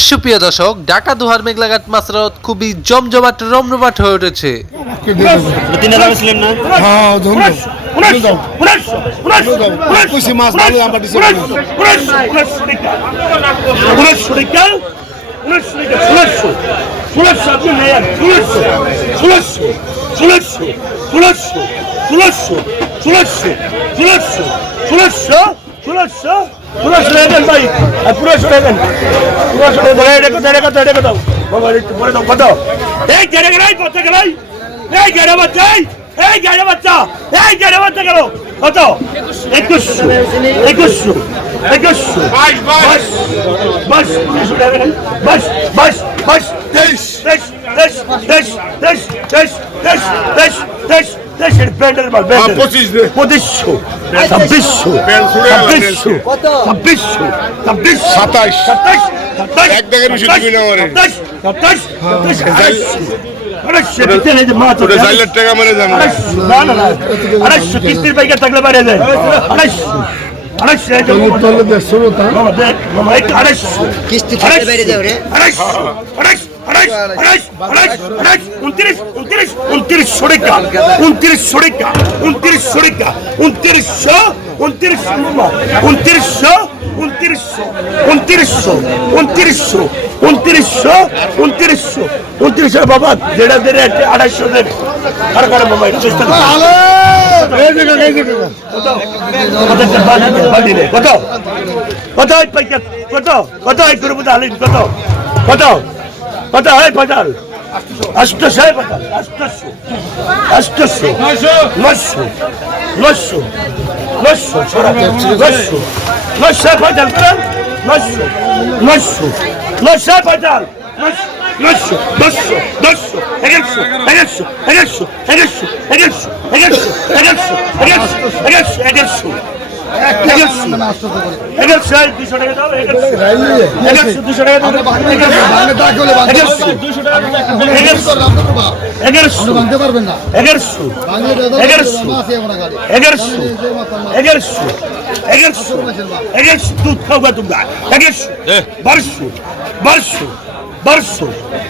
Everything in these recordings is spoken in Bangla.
সুপ্রিয় দর্শক ঢাকা দুহার মেঘলাঘাট মাসরাত খুবই জমজমাট রমরমাট হয়ে উঠেছে তিন হাজার ছিলেন না হ্যাঁ ধন্যবাদ কইছি মাছ ভালো দাম পাঠিয়েছে কত এই গেড়ে গেড়াই কত গেড়াই এই গেড়ে বাচ্চা এই গেড়ে বাচ্চা এই গেড়ে বাচ্চা গেল। কত? একুশশো একুশশো একুশশো বাস বাস বাস বাস বাস তেইশ। তেইশ তেইশ তেইশ তেইশ তেইশ তেইশ তেইশ তেইশ। দেশের ব্র্যান্ডের মাল পঁচিশশো ছাব্বিশশো ছাব্বিশশো ছাব্বিশশো ছাব্বিশ সাতাশ। সাতাশ আড়াইশো। কিস্তির পাইকার থাকলে বাইরে যায়। আড়াইশো আড়াইশো আড়াইশো। কিস্তি থাকলে বাইরে যাও আড়াইশো আড়াইশো। আড়াইশো আড়াইশো আড়াইশো আড়াইশো উনত্রিশ উনত্রিশ উনত্রিশ সরিকা উনত্রিশ সরিকা উনত্রিশ সরিকা উনত্রিশশো উনত্রিশশো মামা উনত্রিশশো উনত্রিশশো উনত্রিশশো উনত্রিশশো উনত্রিশশো উনত্রিশশো উনত্রিশশো বাবা দেড়া দেড়ে আড়াইশো দেড় আর করে এটা চেষ্টা করো। কত কত। কত কত কত কত এই পয়সা আষ্টশো পয়সা আষ্টশো আষ্টশো, নশো নশো নশো নশো নশো পয়সা নশো নশো নশো পয়সা নশো নশো নশো, এগারোশো এগারোশো এগারোশো এগারোশো এগারোশো এগারোশো এগারোশো এগারোশো এগারোশো এগারোশো। বারোশো বারোশো বর্ষ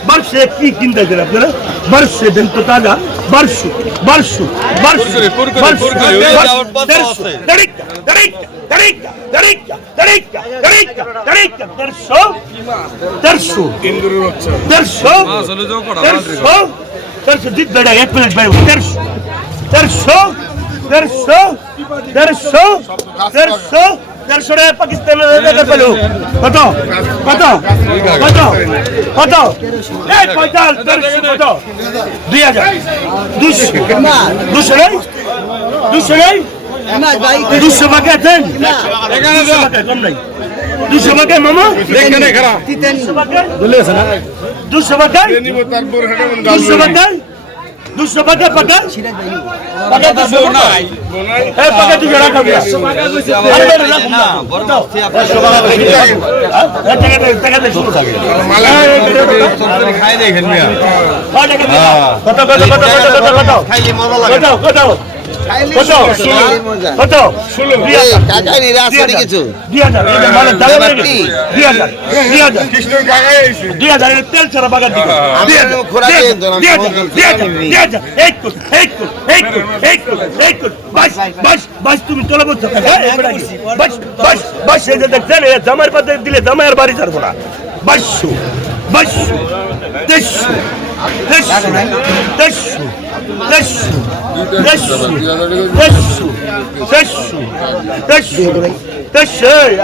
বারশে কি চিন্তা করে আপনারা বারশে দেন তো তাজা বর্ষ বর্ষ বর্ষ দেড়শো দেড়শো দেড়শো দেড়শো দেড়শো দেড়শো দেড়শো টাকা পাকিস্তানের টাকা পেল কত? কত? কত? কত? এই পঁয়তাল দেড়শো কত? দুই হাজার। দুশো দুশো নেই? দুশো নেই? দুশো টাকা দেন কম নাই। দুশো টাকা মামা? দুশো টাকা দুশো মন দুশো টাকা দুশো পাকা পাকা? পাকা দুশো নাই। এই পাকা দুশো রাখা গেছে আরে বেটা রাখুন না। টাকা দে টাকা দে শুরু থাকে কত কত কত কত কত কত কত কত কত কত কিছু তেল ছাড়া বাগান তুমি চলে বলছো দেখছেন জামাইয়ের পাতে দিলে জামাইয়ের বাড়ি ছাড়বো না। বাইশো বাইশো তেইশো তেইশো তেইশো তেইশো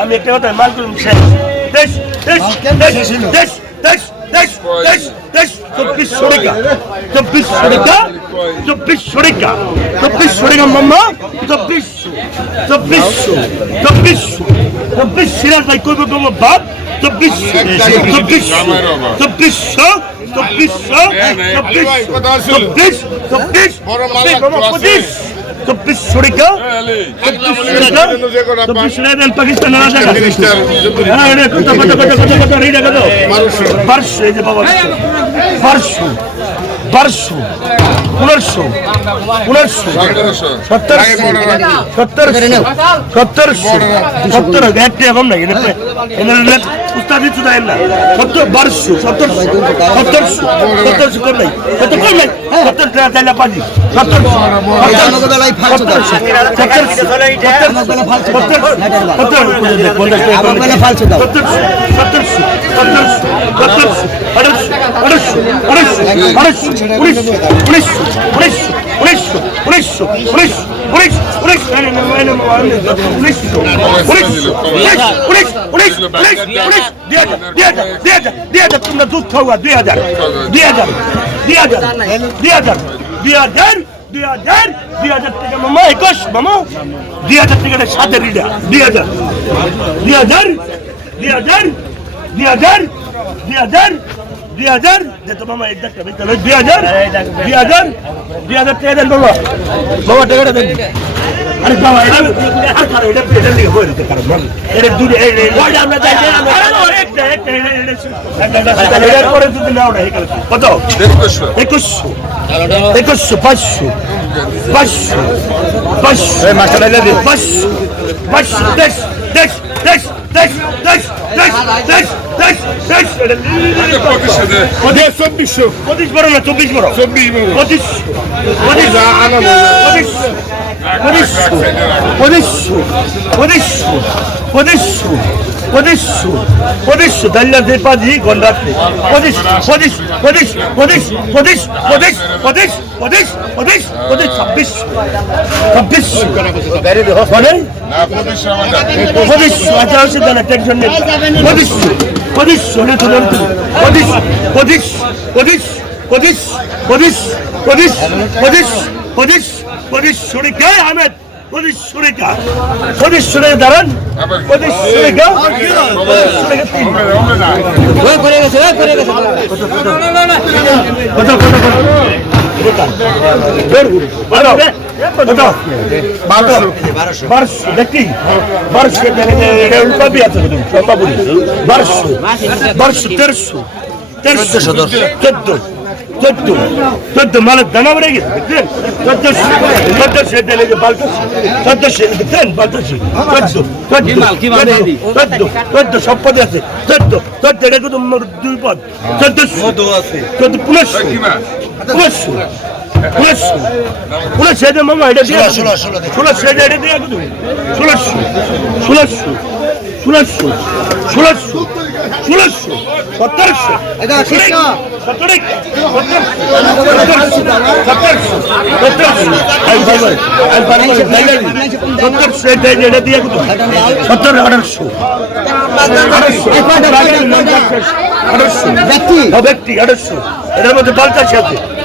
আমি একটা কথা মাল করুন চব্বিশশো টাকা চব্বিশশো টাকা চব্বিশশো টাকা চব্বিশশো টাকা মাম্মা চব্বিশশো চব্বিশশো চব্বিশশো চব্বিশ সিরাজ ভাই করবে বাপ চব্বিশশো চব্বিশশো চব্বিশশো চব্বিশশো চব্বিশ চব্বিশ চব্বিশ চব্বিশ শরিকা পাকিস্তান উনিশশো উনিশশো সত্তর সত্তর সত্তর সত্তর এক টাকা কম নাই উস্তাদি তো দেয় না সত্তর বারোশো সত্তরশো সত্তরশো সত্তরশো কম নাই কত কম নাই সত্তর টাকা তাই না পাঁচি সত্তর উনিশশো উনিশশো উনিশশো উনিশশো উনিশশো উনিশশো উনিশশো উনিশশো উনিশশো উনিশ উনিশ উনিশ উনিশ দুই হাজার দুই হাজার দুই হাজার দুই হাজার তোমরা দুধ খাওয়া দুই হাজার দুই হাজার দুই হাজার দুই হাজার দুই হাজার দুই হাজার দুই হাজার টাকা মামা একুশ মামা দুই হাজার টাকাটা সাথে রিডা দুই হাজার দুই হাজার দুই হাজার দুই হাজার দুই হাজার দুই হাজার যেত মামা এক টাকা বেচতে দুই হাজার দুই হাজার দুই হাজার টাকা দেন বাবা। বাবা টাকাটা দেন। আরে বাবা এটা চব্বিশশো পঁচিশ বড় না চব্বিশ বড় চব্বিশ। পঁচিশ পঁচিশ পঁচিশ পঁচিশ পঁচিশ পঁচিশ পঁচিশ পঁচিশ দাল্লা দে পাজি গন্ডাতে পঁচিশ পঁচিশ পঁচিশ পঁচিশ পঁচিশ পঁচিশ পঁচিশ পঁচিশ পঁচিশ পঁচিশ ছাব্বিশ ছাব্বিশ পঁচিশশো আচ্ছা অসুবিধা না টেনশন নেই পঁচিশ তো বলতো পঁচিশ পঁচিশ পঁচিশ পঁচিশ পঁচিশ পঁচিশ পঁচিশ পঁচিশ পঁচিশ সুরেখা আহমেদ পঁচিশ সুরেখা পঁচিশ সুরেখা দাঁড়ান পঁচিশ সুরেখা পঁচিশ সুরেখা তিন ওই করে গেছে, ওই করে গেছে। কত কত কত চোদ্দ। চোদ্দ। মানে দানা বেড়ে গেছে বুঝলেন? চোদ্দশো। চোদ্দশো দিলে যে বারোশো চোদ্দশো বুঝলেন বারোশো চোদ্দ। চোদ্দ। সব পদে আছে। চোদ্দ। চোদ্দ এটা দুই পদ চোদ্দশো। চোদ্দ পনেরোশো পনেরোশো পনেরোশো পনেরোশো এটা মামা এটা দিয়ে ষোলোশো এটা এটা দিয়ে কিন্তু ষোলোশো ষোলোশো ষোলোশো ষোলোশো ষোলোশো সতেরোশো সত্তর আঠারোশো আঠারোশো ব্যক্তি। আঠারোশো এটার মধ্যে পাল্টাছি আছে।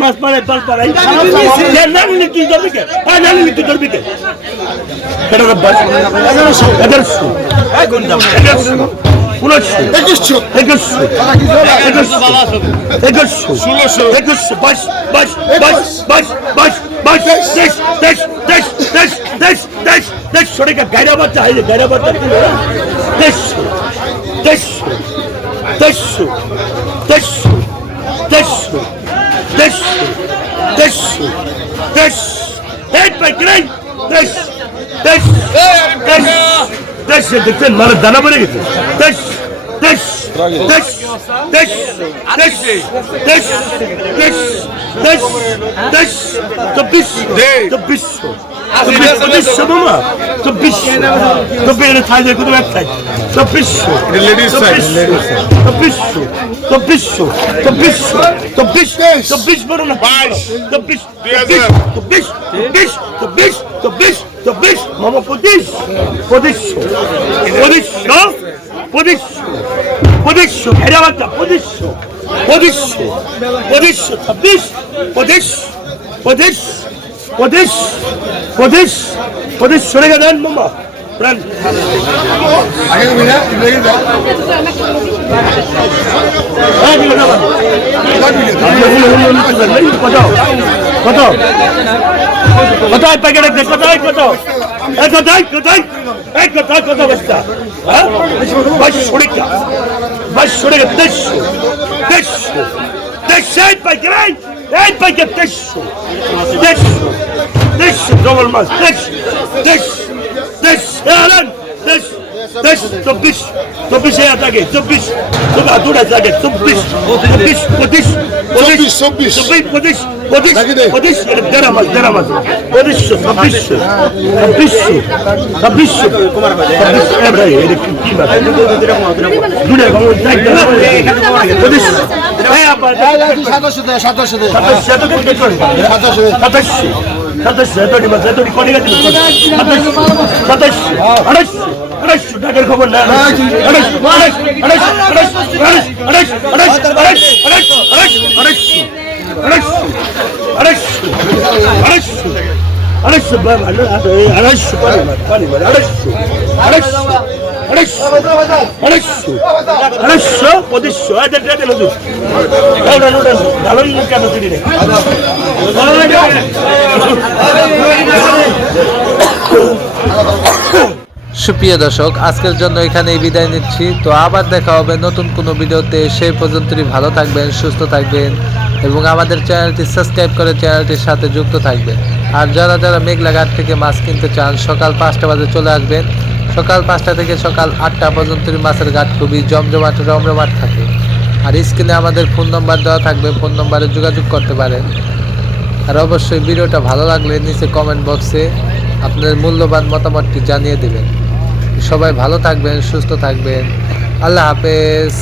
মাছ মারে পাল পারাই নানি তুই ধরবি কে নানি তুই ধরবি কে এটা বাস এটা উনিশশো একুশশো একুশশো একুশশো ষোলোশো একুশশো বাইশ বাইশ বাইশ বাইশ বাইশ বাইশ তেইশ তেইশ তেইশ তেইশ তেইশ তেইশ তেইশ সরেকা গাইরা বাচ্চা হয় গাইরা বাচ্চা তেইশশো তেইশশো তেইশশো তেইশশো তেইশশো তেইশশো তেইশশো তেইশ তেইশ গ্রেন তেইশ তেইশ তেইশ তেইশ দেখছেন মানে দানা বেড়ে গেছে তেইশ তেইশ তেইশ তেইশ তেইশ তেইশ তেইশ তেইশ তেইশ চব্বিশ চব্বিশশো চব্বিশশো মামা চব্বিশশো চব্বিশ কোনো এক সাইজ চব্বিশশো এটা ladies side, চব্বিশশো চব্বিশশো চব্বিশশো চব্বিশ চব্বিশ বলো না বাইশ। চব্বিশ হাজার। চব্বিশ চব্বিশ চব্বিশ চব্বিশ চব্বিশ মামা পঁচিশ পঁচিশশো পঁচিশশো পঁচিশশো পঁচিশশো ভেড়া বাচ্চা পঁচিশশো পঁচিশশো পঁচিশশো ছাব্বিশ পঁচিশ পঁচিশ পঁচিশ পঁচিশ পঁচিশ সরে গেলেন মামা প্রাণ হ্যাঁ। কত কত কোথায় প্যাকেট আছে কোথায় কত এই কোথায় কোথায় এই কোথায় কত বস্তা হ্যাঁ বাইশশো টাকা বাইশশো টাকা দেড়শো দেড়শো দেড়শো এই প্যাকেট এই এই প্যাকেট দেড়শো দেড়শো দেড়শো ডবল মাছ দেড়শো দেড়শো দেড়শো আলান দেড়শো তেইশ চব্বিশ চব্বিশ হাজার থাকে চব্বিশ দুটা থাকে চব্বিশ চব্বিশ পঁচিশ পঁচিশ চব্বিশ চব্বিশ পঁচিশ পঁচিশ পঁচিশ দেড় মাস দেড় মাস পঁচিশশো ছাব্বিশশো ছাব্বিশশো ছাব্বিশশো পঁচিশ সাতাশশো সাতাশশো সাতাশশো সাতাশশো সাতাশশো এতটি মাস এতটি কোটি গেছে সাতাশশো সাতাশশো আড়াইশো আড়াইশো টাকার খবর সুপ্রিয় দর্শক, আজকের জন্য এখানেই বিদায় নিচ্ছি। তো আবার দেখা হবে নতুন কোনো ভিডিওতে। সেই পর্যন্তই ভালো থাকবেন, সুস্থ থাকবেন এবং আমাদের চ্যানেলটি সাবস্ক্রাইব করে চ্যানেলটির সাথে যুক্ত থাকবেন। আর যারা যারা মেঘলাঘাট থেকে মাছ কিনতে চান, সকাল পাঁচটা বাজে চলে আসবেন। সকাল পাঁচটা থেকে সকাল আটটা পর্যন্ত মাছের ঘাট খুবই জমজমাট, রমরমাট থাকে। আর স্ক্রিনে আমাদের ফোন নম্বর দেওয়া থাকবে, ফোন নম্বরে যোগাযোগ করতে পারেন। আর অবশ্যই ভিডিওটা ভালো লাগলে নিচে কমেন্ট বক্সে আপনার মূল্যবান মতামতটি জানিয়ে দেবেন। সবাই ভালো থাকবেন, সুস্থ থাকবেন। আল্লাহ হাফেজ।